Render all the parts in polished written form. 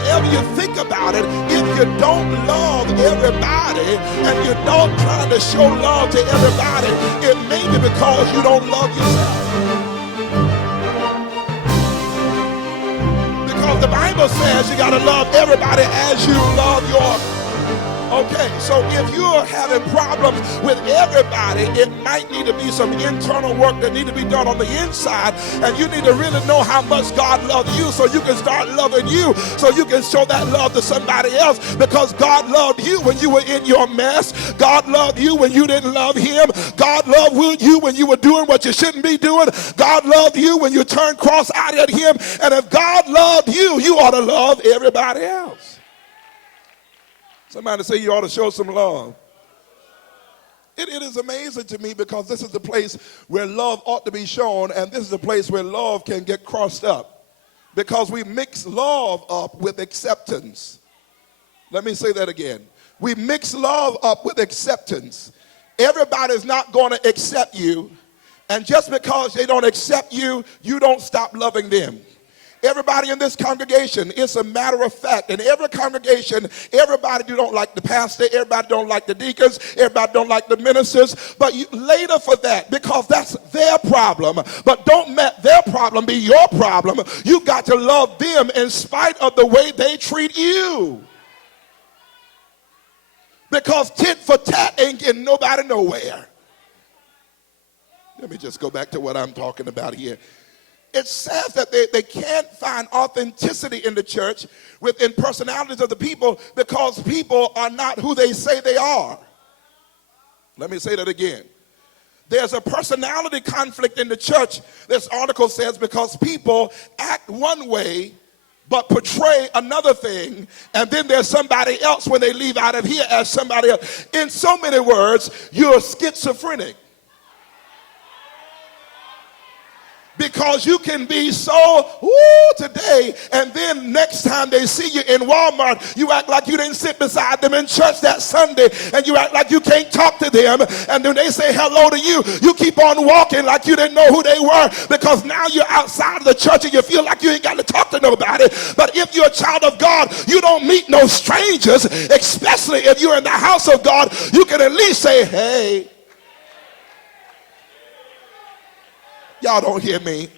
whenever you think about it, if you don't love everybody and you don't try to show love to everybody, it may be because you don't love yourself. Because the Bible says you got to love everybody as you love yourself. Okay, so if you're having problems with everybody, it might need to be some internal work that need to be done on the inside, and you need to really know how much God loves you so you can start loving you, so you can show that love to somebody else, because God loved you when you were in your mess. God loved you when you didn't love him. God loved you when you were doing what you shouldn't be doing. God loved you when you turned cross-eyed at him, and if God loved you, you ought to love everybody else. Somebody say you ought to show some love. It is amazing to me because this is the place where love ought to be shown, and this is the place where love can get crossed up, because we mix love up with acceptance. Let me say that again. We mix love up with acceptance. Everybody's not going to accept you, and just because they don't accept you, you don't stop loving them. Everybody in this congregation, it's a matter of fact. In every congregation, everybody don't like the pastor, everybody don't like the deacons, everybody don't like the ministers. But later for that, because that's their problem. But don't let their problem be your problem. You got to love them in spite of the way they treat you. Because tit for tat ain't getting nobody nowhere. Let me just go back to what I'm talking about here. It says that they can't find authenticity in the church within personalities of the people, because people are not who they say they are. Let me say that again. There's a personality conflict in the church, this article says, because people act one way but portray another thing, and then there's somebody else when they leave out of here as somebody else. In so many words, you're schizophrenic. Because you can be so, today, and then next time they see you in Walmart, you act like you didn't sit beside them in church that Sunday, and you act like you can't talk to them, and then they say hello to you. You keep on walking like you didn't know who they were, because now you're outside of the church and you feel like you ain't got to talk to nobody. But if you're a child of God, you don't meet no strangers, especially if you're in the house of God. You can at least say, hey. Y'all don't hear me.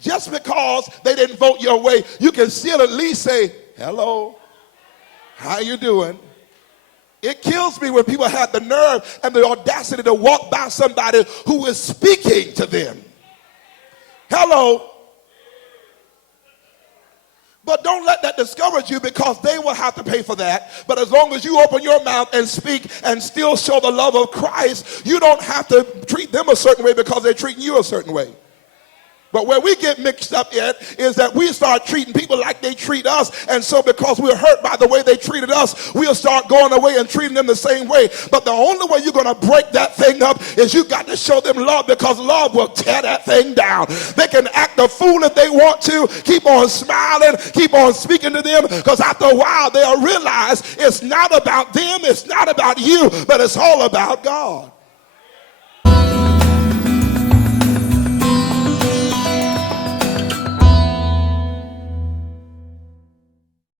Just because they didn't vote your way, you can still at least say, hello, how you doing? It kills me when people have the nerve and the audacity to walk by somebody who is speaking to them. Hello. But don't let that discourage you, because they will have to pay for that. But as long as you open your mouth and speak and still show the love of Christ, you don't have to treat them a certain way because they're treating you a certain way. But where we get mixed up at is that we start treating people like they treat us, and so because we're hurt by the way they treated us, we'll start going away and treating them the same way. But the only way you're going to break that thing up is you got to show them love, because love will tear that thing down. They can act a fool if they want to, keep on smiling, keep on speaking to them, because after a while they'll realize it's not about them, it's not about you, but it's all about God.